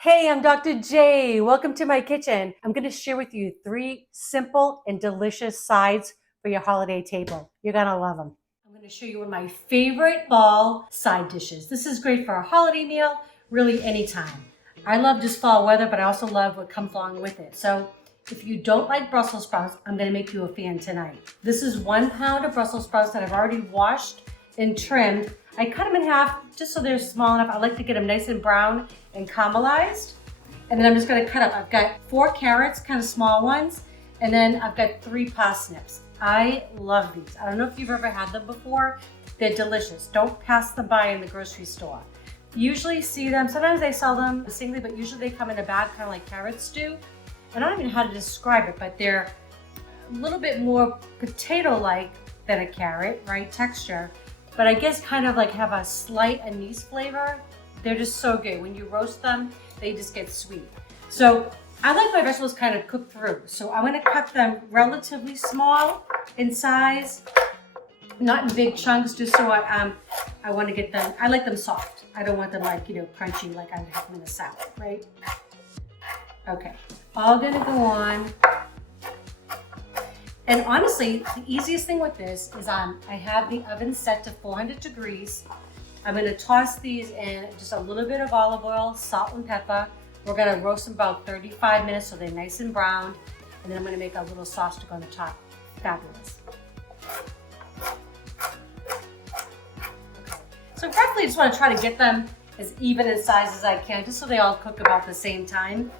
Hey, I'm Dr. J. Welcome to my kitchen. I'm going to share with you 3 simple and delicious sides for your holiday table. You're going to love them. I'm going to show you one of my favorite fall side dishes. This is great for a holiday meal, really anytime. I love just fall weather, but I also love what comes along with it. So if you don't like Brussels sprouts, I'm going to make you a fan tonight. This is 1 pound of Brussels sprouts that I've already washed and trimmed. I cut them in half just so they're small enough. I like to get them nice and brown and caramelized. And then I'm just gonna cut up. I've got 4 carrots, kind of small ones, and then I've got 3 parsnips. I love these. I don't know if you've ever had them before. They're delicious. Don't pass them by in the grocery store. Usually see them, sometimes they sell them singly, but usually they come in a bag, kind of like carrots do. I don't even know how to describe it, but they're a little bit more potato-like than a carrot, right, texture. But I guess kind of like have a slight anise flavor. They're just so good. When you roast them, they just get sweet. So I like my vegetables kind of cooked through. So I'm gonna cut them relatively small in size, not in big chunks, just so I want to get them, I like them soft. I don't want them like, crunchy like I would have them in a salad, right? Okay, all gonna go on. And honestly, the easiest thing with this is I have the oven set to 400 degrees. I'm gonna toss these in just a little bit of olive oil, salt and pepper. We're gonna roast them about 35 minutes so they're nice and brown. And then I'm gonna make a little sauce to go on the top. Fabulous. Okay. So roughly I just wanna try to get them as even in size as I can, just so they all cook about the same time.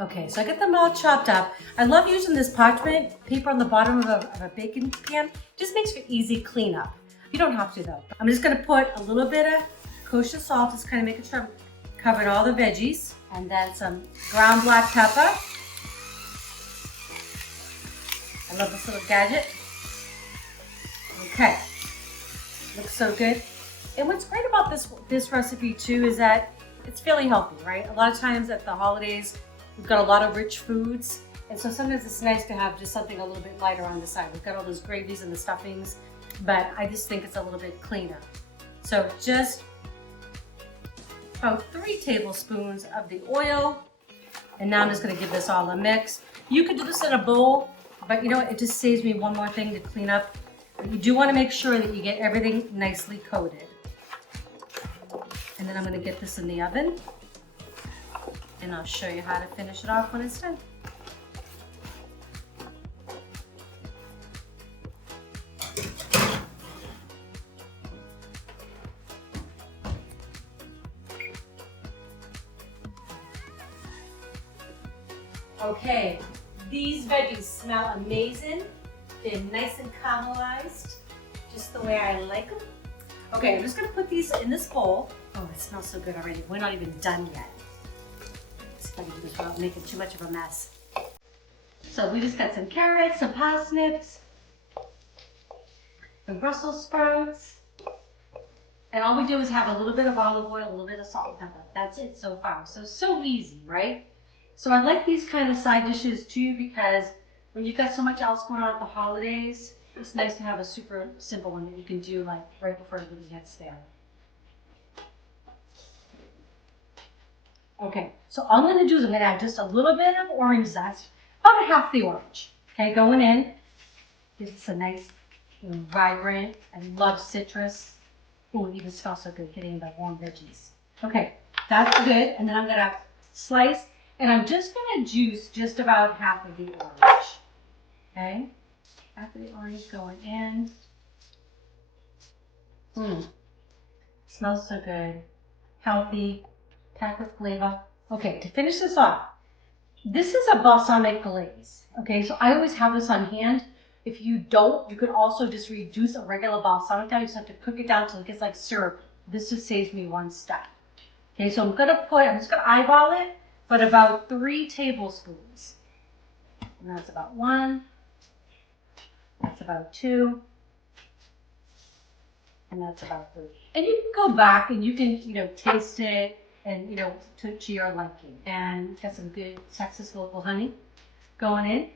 Okay, so I get them all chopped up. I love using this parchment paper on the bottom of a baking pan. It just makes for easy cleanup. You don't have to though. I'm just gonna put a little bit of kosher salt, just kind of making sure I'm covering all the veggies. And then some ground black pepper. I love this little gadget. Okay, looks so good. And what's great about this recipe too is that it's fairly healthy, right? A lot of times at the holidays, we've got a lot of rich foods, and so sometimes it's nice to have just something a little bit lighter on the side. We've got all those gravies and the stuffings, but I just think it's a little bit cleaner. So just about 3 tablespoons of the oil, and now I'm just gonna give this all a mix. You could do this in a bowl, but you know what, it just saves me one more thing to clean up. But you do wanna make sure that you get everything nicely coated. And then I'm gonna get this in the oven, and I'll show you how to finish it off when it's done. Okay, these veggies smell amazing. They're nice and caramelized, just the way I like them. Okay, I'm just gonna put these in this bowl. Oh, it smells so good already. We're not even done yet. Let's see if I can do this without making too much of a mess. So we just got some carrots, some parsnips, some Brussels sprouts. And all we do is have a little bit of olive oil, a little bit of salt and pepper. That's it so far. So easy, right? So I like these kind of side dishes too, because when you've got so much else going on at the holidays, it's nice to have a super simple one that you can do like right before everybody gets there. Okay, so all I'm gonna do is I'm gonna add just a little bit of orange zest, about half the orange. Okay, going in. It's a nice, vibrant, I love citrus. Oh, it even smells so good getting the warm veggies. Okay, that's good. And then I'm gonna slice, and I'm just gonna juice just about half of the orange. Okay, half of the orange going in. Smells so good. Healthy, packed with flavor. Okay, to finish this off, this is a balsamic glaze. Okay, so I always have this on hand. If you don't, you could also just reduce a regular balsamic down. You just have to cook it down until it gets like syrup. This just saves me one step. Okay, so I'm just gonna eyeball it, but about 3 tablespoons. And that's about 1. That's about 2. And that's about 3. And you can go back and you can, taste it and, to your liking. And got some good Texas local honey going in.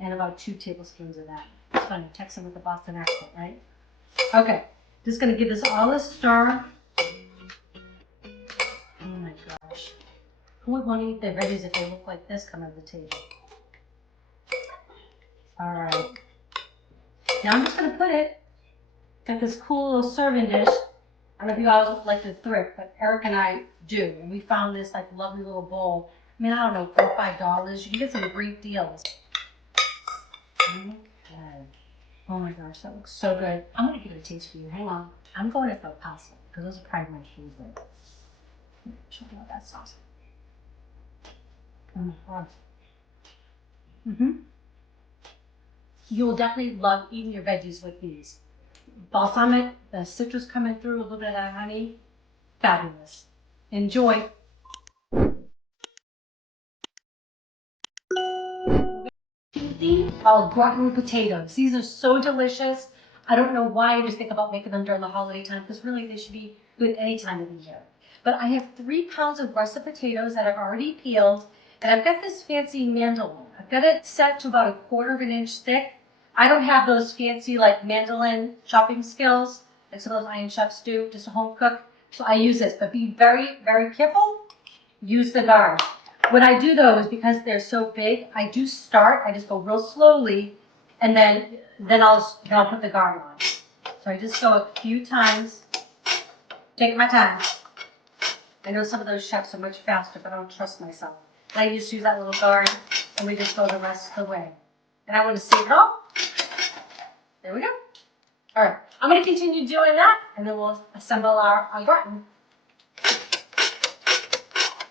and about 2 tablespoons of that. It's funny, Texan with the Boston accent, right? Okay, just gonna give this all a stir. Oh my gosh. Who would want to eat their veggies if they look like this coming to the table? All right. Now I'm just gonna put it, got this cool little serving dish. I don't know if you guys like to thrift, but Eric and I do. And we found this like lovely little bowl. I mean, I don't know, $4 or $5. You can get some great deals. Okay. Oh my gosh, that looks so good. I'm gonna give it a taste for you. Hang on. I'm going with the pasta because those are probably my favorite. Show me what that sauce. Oh my god. You'll definitely love eating your veggies with these. Balsamic, the citrus coming through, a little bit of that honey. Fabulous. Enjoy. Gratin potatoes. These are so delicious. I don't know why I just think about making them during the holiday time because really they should be good any time of the year. But I have 3 pounds of russet potatoes that I've already peeled, and I've got this fancy mandolin. I've got it set to about 1/4 of an inch thick. I don't have those fancy like mandolin chopping skills like some of those Iron Chefs do, just a home cook. So I use this, but be very, very careful. Use the guard. When I do those, because they're so big, I just go real slowly, and then I'll put the guard on. So I just go a few times, take my time. I know some of those chefs are much faster, but I don't trust myself. I just use that little guard, and we just go the rest of the way. And I want to save it all. There we go. All right, I'm going to continue doing that, and then we'll assemble our gratin.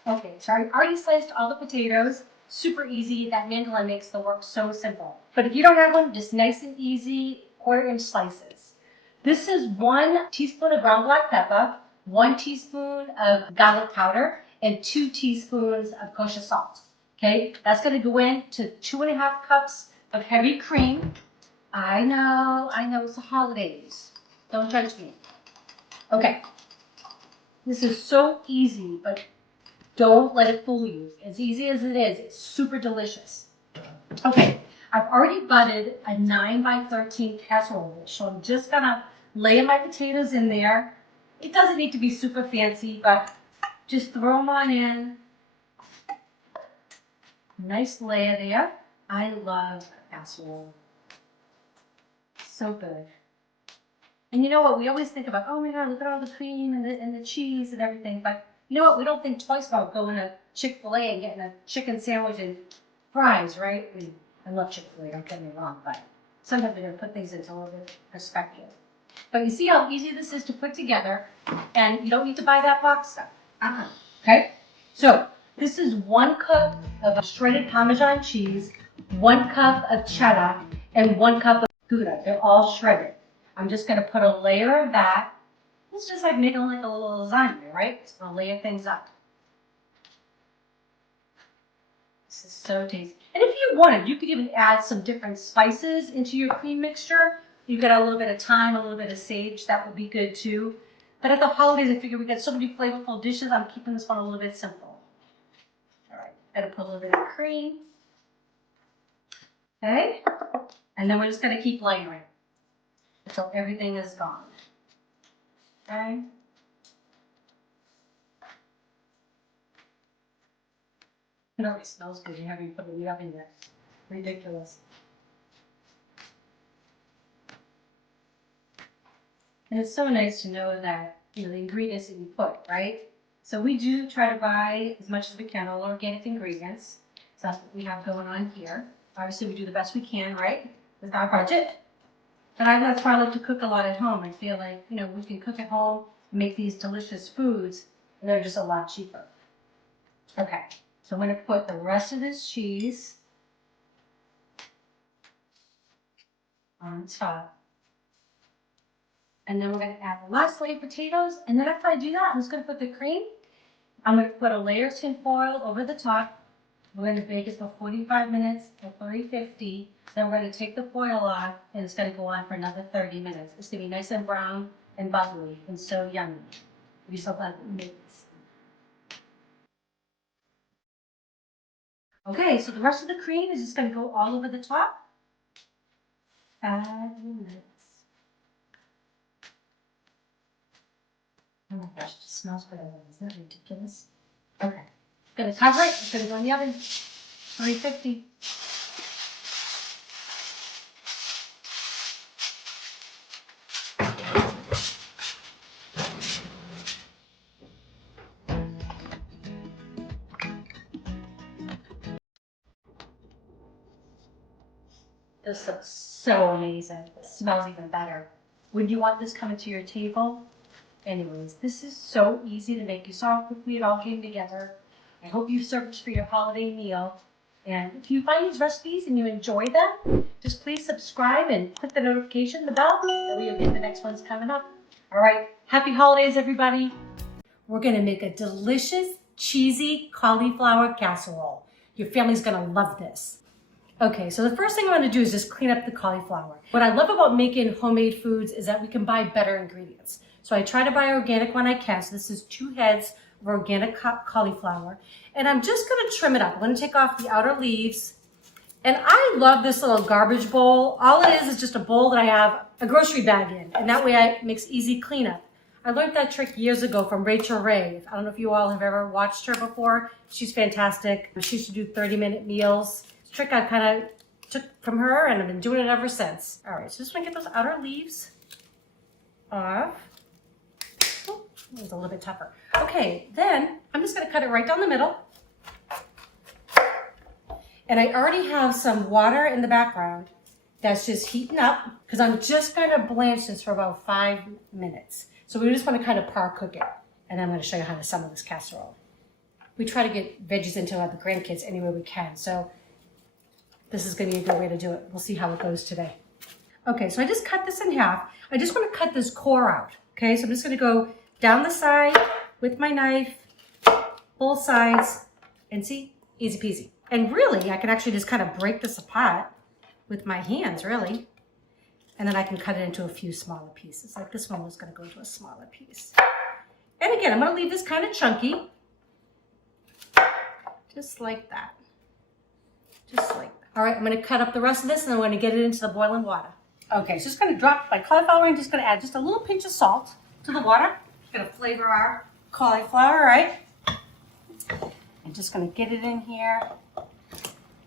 Okay, so I already sliced all the potatoes. Super easy. That mandolin makes the work so simple. But if you don't have one, just nice and easy, 1/4 inch slices. This is 1 teaspoon of ground black pepper, 1 teaspoon of garlic powder, and 2 teaspoons of kosher salt. Okay, that's going to go into 2½ cups of heavy cream. I know, it's the holidays. Don't judge me. Okay, this is so easy, but don't let it fool you. As easy as it is, it's super delicious. Okay, I've already butted a 9 by 13 casserole dish, so I'm just gonna lay my potatoes in there. It doesn't need to be super fancy, but just throw them on in. Nice layer there. I love casserole. So good. And you know what? We always think about, oh my God, look at all the cream and the cheese and everything, but you know what? We don't think twice about going to Chick-fil-A and getting a chicken sandwich and fries, right? I mean, I love Chick-fil-A, don't get me wrong, but sometimes we're going to put things into a little bit of perspective. But you see how easy this is to put together, and you don't need to buy that box stuff. Okay? So, this is 1 cup of shredded Parmesan cheese, 1 cup of cheddar, and 1 cup of Gouda. They're all shredded. I'm just going to put a layer of that. It's just like making like a little lasagna, right? Just gonna layer things up. This is so tasty. And if you wanted, you could even add some different spices into your cream mixture. You could add a little bit of thyme, a little bit of sage. That would be good too. But at the holidays, I figure we get so many flavorful dishes. I'm keeping this one a little bit simple. All right, gotta put a little bit of cream. Okay, and then we're just gonna keep layering until everything is gone. Okay. It already smells good. You haven't put it in the oven yet. Ridiculous. And it's so nice to know that, the ingredients that you put, right? So we do try to buy as much as we can, all organic ingredients. So that's what we have going on here. Obviously, we do the best we can, right? With our budget. But that's why I like to cook a lot at home. I feel like, we can cook at home, make these delicious foods, and they're just a lot cheaper. Okay, so I'm going to put the rest of this cheese on top. And then we're going to add the last layer of potatoes. And then after I do that, I'm just going to put the cream. I'm going to put a layer of tin foil over the top. We're going to bake it for 45 minutes at 350. Then we're going to take the foil off, and it's going to go on for another 30 minutes. It's going to be nice and brown and bubbly and so yummy. Be so glad to make this. Okay, so the rest of the cream is just going to go all over the top. Add the nuts. Oh my gosh, it just smells better. Isn't that ridiculous? Okay. Gonna cover it. It's gonna go in the oven. 350. This looks so amazing. It smells even better. Would you want this coming to your table? Anyways, this is so easy to make. You saw how quickly it all came together. I hope you served this for your holiday meal. And if you find these recipes and you enjoy them, just please subscribe and click the notification, the bell, that way you'll get the next ones coming up. All right, happy holidays, everybody. We're gonna make a delicious, cheesy cauliflower casserole. Your family's gonna love this. Okay, so the first thing I want to do is just clean up the cauliflower. What I love about making homemade foods is that we can buy better ingredients. So I try to buy organic when I can. So this is 2 heads of organic cauliflower. And I'm just going to trim it up. I'm going to take off the outer leaves. And I love this little garbage bowl. All it is just a bowl that I have a grocery bag in. And that way it makes easy cleanup. I learned that trick years ago from Rachel Ray. I don't know if you all have ever watched her before. She's fantastic. She used to do 30-minute meals. Trick I kind of took from her, and I've been doing it ever since. All right, so just want to get those outer leaves off. Oh, it was a little bit tougher. Okay, then I'm just going to cut it right down the middle. And I already have some water in the background that's just heating up because I'm just going to blanch this for about 5 minutes. So we just want to kind of par cook it. And I'm going to show you how to assemble this casserole. We try to get veggies into the grandkids any way we can. So this is going to be a good way to do it. We'll see how it goes today. Okay, so I just cut this in half. I just want to cut this core out. Okay, so I'm just going to go down the side with my knife, both sides, and see, easy peasy. And really, I can actually just kind of break this apart with my hands, really. And then I can cut it into a few smaller pieces. Like this one was going to go into a smaller piece. And again, I'm going to leave this kind of chunky. Just like that. Just like that. All right, I'm going to cut up the rest of this and I'm going to get it into the boiling water. Okay, so just going to drop my cauliflower and just going to add just a little pinch of salt to the water. Going to flavor our cauliflower, right? I'm just going to get it in here.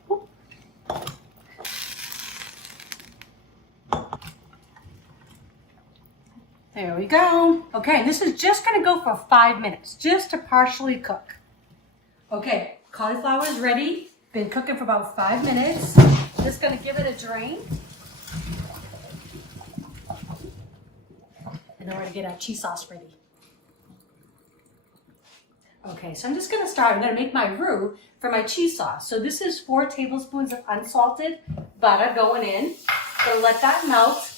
Whoop. There we go. Okay, this is just going to go for 5 minutes, just to partially cook. Okay, cauliflower is ready. Been cooking for about 5 minutes. Just going to give it a drain. And then we're going to get our cheese sauce ready. Okay, so I'm just going to start. I'm going to make my roux for my cheese sauce. So this is 4 tablespoons of unsalted butter going in. Going to let that melt.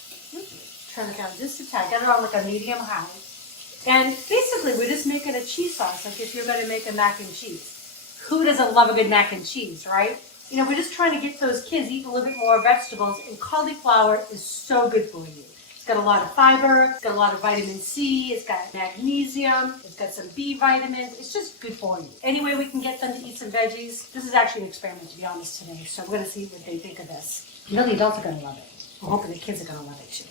Turn it down just a tad. Get it on like a medium high. And basically, we're just making a cheese sauce, like if you're going to make a mac and cheese. Who doesn't love a good mac and cheese, right? You know, we're just trying to get those kids eating a little bit more vegetables, and cauliflower is so good for you. It's got a lot of fiber, it's got a lot of vitamin C, it's got magnesium, it's got some B vitamins. It's just good for you. Anyway, we can get them to eat some veggies. This is actually an experiment, to be honest, today. So we're going to see what they think of this. You know, the adults are going to love it. I'm hoping the kids are going to love it too.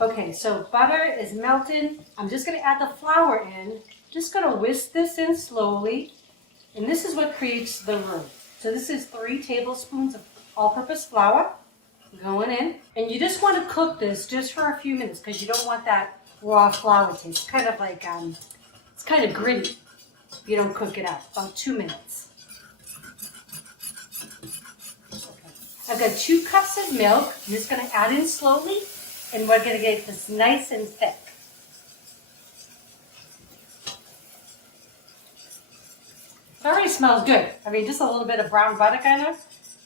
Okay, so butter is melting. I'm just going to add the flour in. Just going to whisk this in slowly. And this is what creates the roux. So this is 3 tablespoons of all-purpose flour going in. And you just want to cook this just for a few minutes because you don't want that raw flour taste. It's kind of like, it's kind of gritty if you don't cook it up. About 2 minutes. Okay. I've got 2 cups of milk. I'm just going to add in slowly. And we're going to get this nice and thick. It already smells good. I mean, just a little bit of brown butter kind of,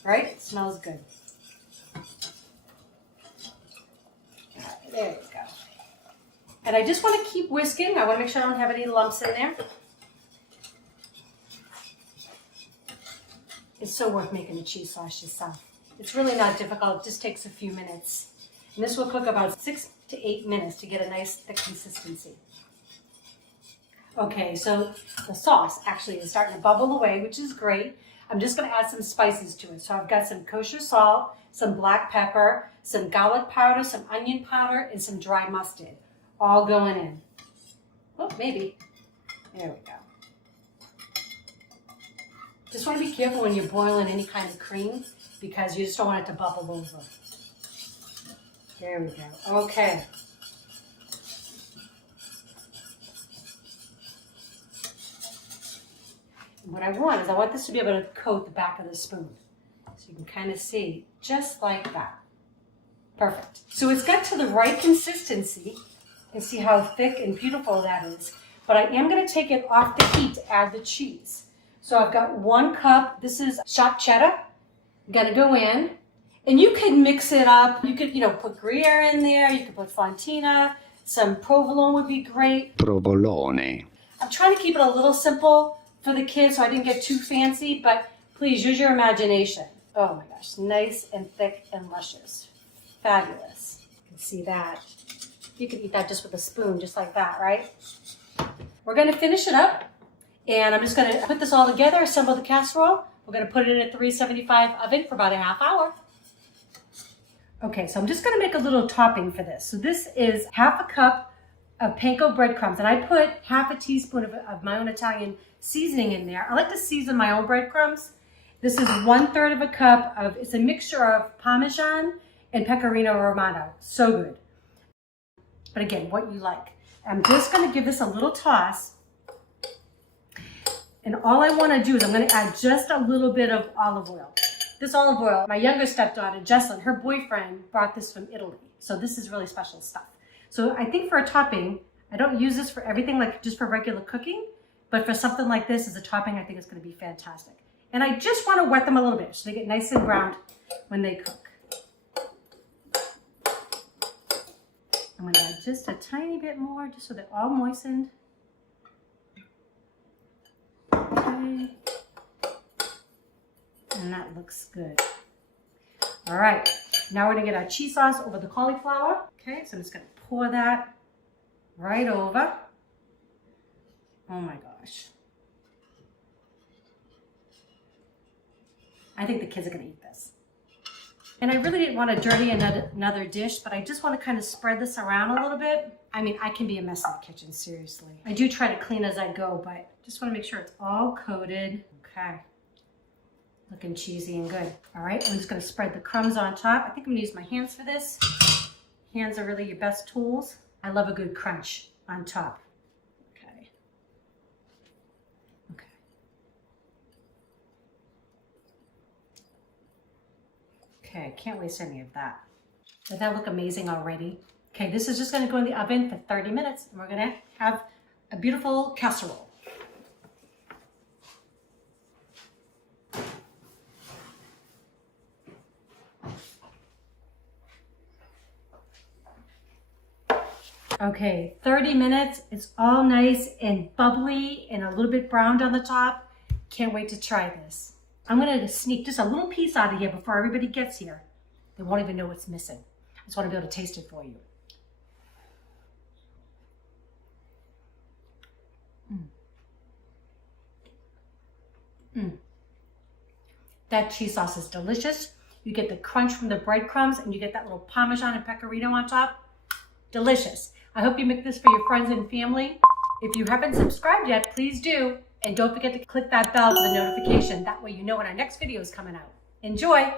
right? It smells good. All right, there we go. And I just want to keep whisking. I want to make sure I don't have any lumps in there. It's so worth making a cheese sauce yourself. It's really not difficult. It just takes a few minutes. And this will cook about 6 to 8 minutes to get a nice thick consistency. Okay, so the sauce actually is starting to bubble away, which is great. I'm just gonna add some spices to it. So I've got some kosher salt, some black pepper, some garlic powder, some onion powder, and some dry mustard, all going in. Oh, maybe. There we go. Just want to be careful when you're boiling any kind of cream because you just don't want it to bubble over. There we go. Okay. And what I want this to be able to coat the back of the spoon. So you can kind of see, just like that. Perfect. So it's got to the right consistency. You can see how thick and beautiful that is. But I am going to take it off the heat to add the cheese. So I've got 1 cup. This is chopped cheddar. Got to go in. And you can mix it up. You could, put Gruyere in there. You could put Fontina. Some provolone would be great. Provolone. I'm trying to keep it a little simple for the kids so I didn't get too fancy, but please use your imagination. Oh my gosh, nice and thick and luscious. Fabulous. You can see that. You could eat that just with a spoon, just like that, right? We're gonna finish it up, and I'm just gonna put this all together, assemble the casserole. We're gonna put it in a 375 oven for about a half hour. Okay, so I'm just gonna make a little topping for this. So this is half a cup of panko breadcrumbs, and I put half a teaspoon of my own Italian seasoning in there. I like to season my own breadcrumbs. This is 1/3 of a cup of, it's a mixture of Parmesan and Pecorino Romano. So good. But again, what you like. I'm just gonna give this a little toss. And all I wanna do is I'm gonna add just a little bit of olive oil. This olive oil, my younger stepdaughter, Jesslyn, her boyfriend brought this from Italy. So this is really special stuff. So I think for a topping, I don't use this for everything, like just for regular cooking, but for something like this as a topping, I think it's gonna be fantastic. And I just wanna wet them a little bit so they get nice and browned when they cook. I'm gonna add just a tiny bit more, just so they're all moistened. Okay. And that looks good. All right, now we're gonna get our cheese sauce over the cauliflower. Okay, so I'm just gonna pour that right over. Oh my gosh. I think the kids are gonna eat this. And I really didn't want to dirty another dish, but I just want to kind of spread this around a little bit. I mean, I can be a mess in the kitchen, seriously. I do try to clean as I go, but just want to make sure it's all coated. Okay. Looking cheesy and good. All right, I'm just going to spread the crumbs on top. I think I'm going to use my hands for this. Hands are really your best tools. I love a good crunch on top. Okay. Okay. Okay, I can't waste any of that. Doesn't that look amazing already? Okay, this is just gonna go in the oven for 30 minutes and we're gonna have a beautiful casserole. Okay, 30 minutes, it's all nice and bubbly and a little bit browned on the top. Can't wait to try this. I'm gonna sneak just a little piece out of here before everybody gets here. They won't even know what's missing. I just wanna be able to taste it for you. That cheese sauce is delicious. You get the crunch from the breadcrumbs and you get that little Parmesan and Pecorino on top. Delicious. I hope you make this for your friends and family. If you haven't subscribed yet, please do. And don't forget to click that bell for the notification. That way you know when our next video is coming out. Enjoy!